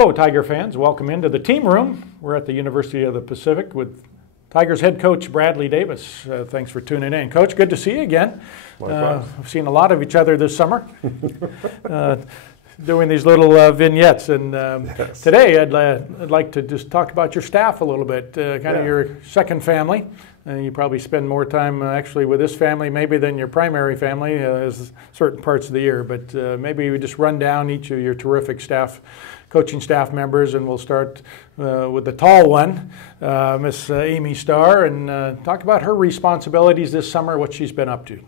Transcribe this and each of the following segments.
Hello, Tiger fans. Welcome into the team room. We're at the University of the Pacific with Tigers head coach Bradley Davis. Thanks for tuning in. Coach, good to see you again. We've seen a lot of each other this summer doing these little vignettes. And Yes. Today I'd like to just talk about your staff a little bit, of your second family. You probably spend more time actually with this family maybe than your primary family as certain parts of the year. But maybe we just run down each of your terrific coaching staff members, and we'll start with the tall one, Miss Amy Starr, and talk about her responsibilities this summer, what she's been up to.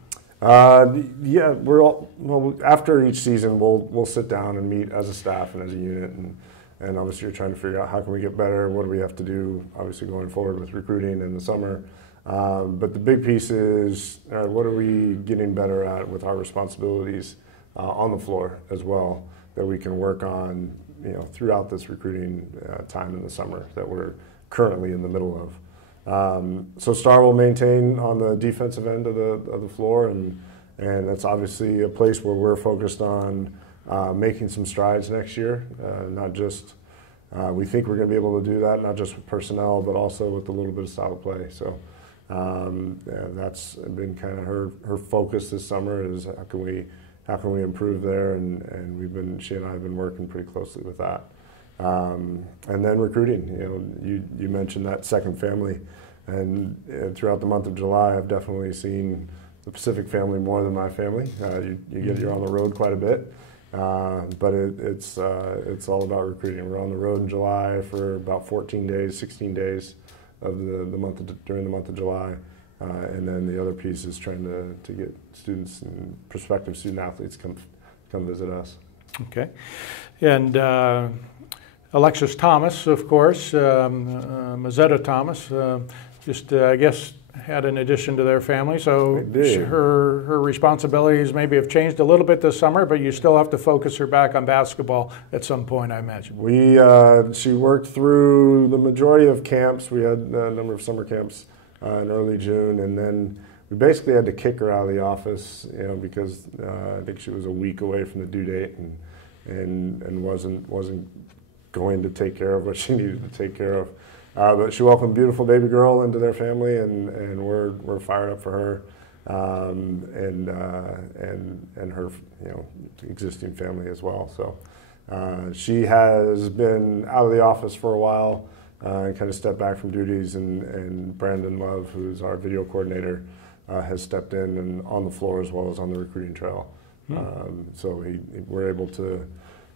After each season, we'll sit down and meet as a staff and as a unit, and obviously you're trying to figure out how can we get better, what do we have to do, obviously going forward with recruiting in the summer. But the big piece is what are we getting better at with our responsibilities on the floor as well that we can work on throughout this recruiting time in the summer that we're currently in the middle of. So Starr will maintain on the defensive end of the floor, and that's obviously a place where we're focused on making some strides next year. Not just we think we're going to be able to do that, not just with personnel, but also with a little bit of style of play. So that's been kind of her focus this summer is how can we improve there, and she and I have been working pretty closely with that. And then recruiting, you mentioned that second family, and throughout the month of July, I've definitely seen the Pacific family more than my family. You're on the road quite a bit, but it's all about recruiting. We're on the road in July for about 14 days, 16 days of during the month of July. And then the other piece is trying to get students and prospective student athletes come visit us. Okay. And Alexis Thomas, of course, Mazzetta Thomas, I guess, had an addition to their family. So her responsibilities maybe have changed a little bit this summer, but you still have to focus her back on basketball at some point, I imagine. She worked through the majority of camps. We had a number of summer camps in early June, and then we basically had to kick her out of the office, because I think she was a week away from the due date, and wasn't going to take care of what she needed to take care of. But she welcomed a beautiful baby girl into their family, and we're fired up for her, and her existing family as well. So she has been out of the office for a while. And kind of stepped back from duties, and Brandon Love, who's our video coordinator, has stepped in and on the floor as well as on the recruiting trail. So we're able to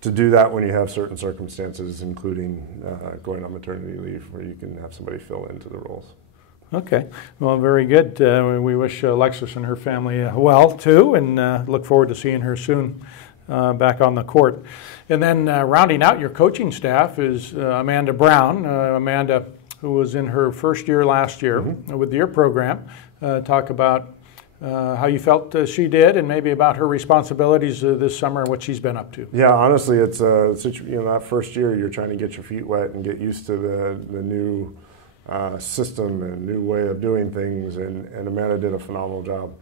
do that when you have certain circumstances, including going on maternity leave, where you can have somebody fill into the roles. Okay, well, very good. We wish Alexis and her family well, too, and look forward to seeing her soon back on the court. And then rounding out your coaching staff is Amanda Brown. Amanda, who was in her first year last year with your program. Talk about how you felt she did, and maybe about her responsibilities this summer and what she's been up to. Yeah, honestly, it's that first year you're trying to get your feet wet and get used to the new system and new way of doing things, and Amanda did a phenomenal job.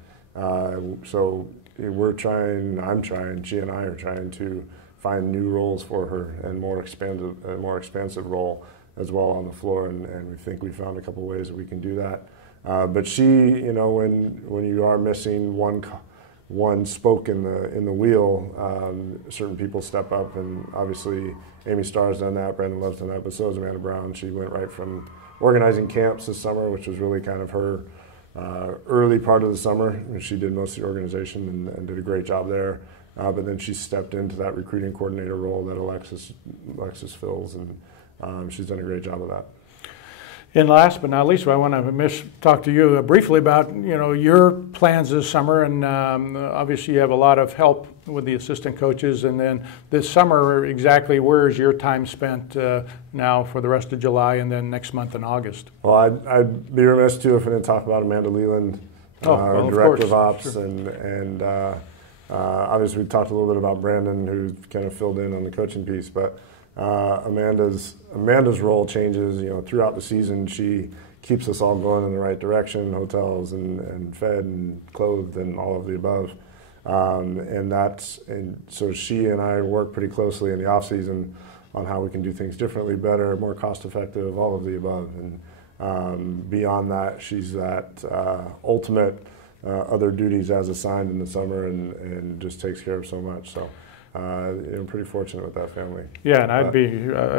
So she and I are trying to find new roles for her, and more expansive role as well on the floor, and we think we found a couple ways that we can do that. But she, when you are missing one spoke in the wheel, certain people step up, and obviously Amy Starr's done that, Brandon Love's done that, but so has Amanda Brown. She went right from organizing camps this summer, which was really kind of her early part of the summer. She did most of the organization and did a great job there. But then she stepped into that recruiting coordinator role that Alexis fills, and she's done a great job of that. And last but not least, I want to talk to you briefly about your plans this summer, and obviously you have a lot of help with the assistant coaches. And then this summer, exactly where is your time spent now for the rest of July, and then next month in August? Well, I'd be remiss too if I didn't talk about Amanda Leland, our director of ops, sure. and obviously we talked a little bit about Brandon, who kind of filled in on the coaching piece, but Amanda's role changes. Throughout the season, she keeps us all going in the right direction, hotels and fed and clothed and all of the above. And so she and I work pretty closely in the off season on how we can do things differently, better, more cost effective, all of the above. And beyond that, she's that ultimate other duties as assigned in the summer, and just takes care of so much. So I'm pretty fortunate with that family. Yeah, and I'd be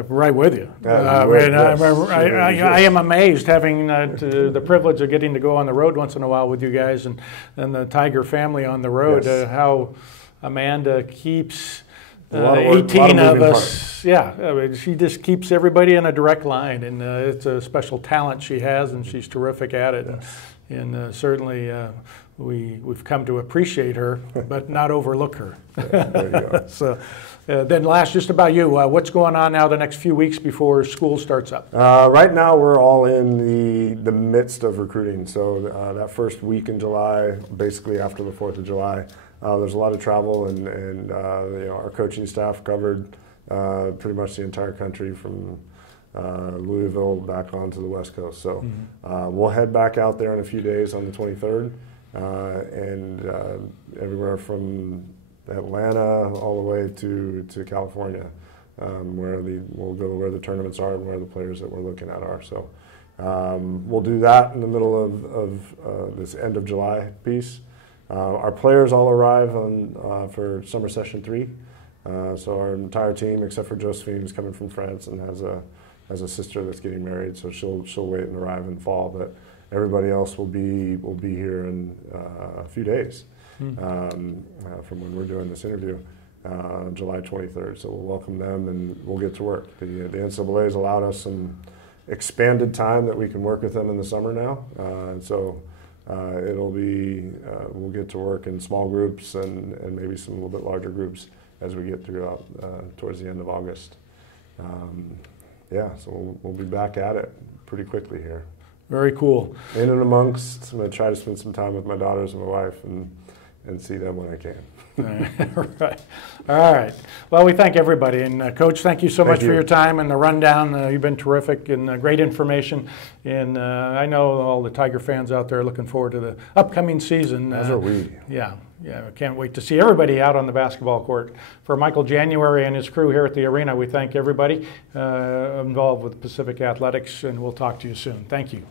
right with you. I am amazed having the privilege of getting to go on the road once in a while with you guys and the Tiger family on the road. Yes. How Amanda keeps 18 of us. Yeah, I mean, she just keeps everybody in a direct line, and it's a special talent she has, and she's terrific at it. Yes. And certainly we've come to appreciate her, but not overlook her. There you go. So then last, just about you, what's going on now the next few weeks before school starts up? Right now we're all in the midst of recruiting. So that first week in July, basically after the 4th of July, there's a lot of travel, and our coaching staff covered pretty much the entire country from Louisville back onto the West Coast. So we'll head back out there in a few days on the 23rd, and everywhere from Atlanta all the way to California, where we'll go where the tournaments are and where the players that we're looking at are. So we'll do that in the middle of this end of July piece. Our players all arrive for summer session 3. So our entire team, except for Josephine, is coming from France and has a sister that's getting married, so she'll wait and arrive in fall. But everybody else will be here in a few days from when we're doing this interview, July 23rd. So we'll welcome them and we'll get to work. The NCAA has allowed us some expanded time that we can work with them in the summer now, and so it'll be we'll get to work in small groups and maybe some a little bit larger groups as we get throughout towards the end of August. Yeah, so we'll be back at it pretty quickly here. Very cool. In and amongst, I'm going to try to spend some time with my daughters and my wife and see them when I can. Right. All right. Well, we thank everybody. And Coach, thank you so much for your time and the rundown. You've been terrific and great information. And I know all the Tiger fans out there are looking forward to the upcoming season. As are we. Yeah. I can't wait to see everybody out on the basketball court. For Michael January and his crew here at the arena, we thank everybody involved with Pacific Athletics, and we'll talk to you soon. Thank you.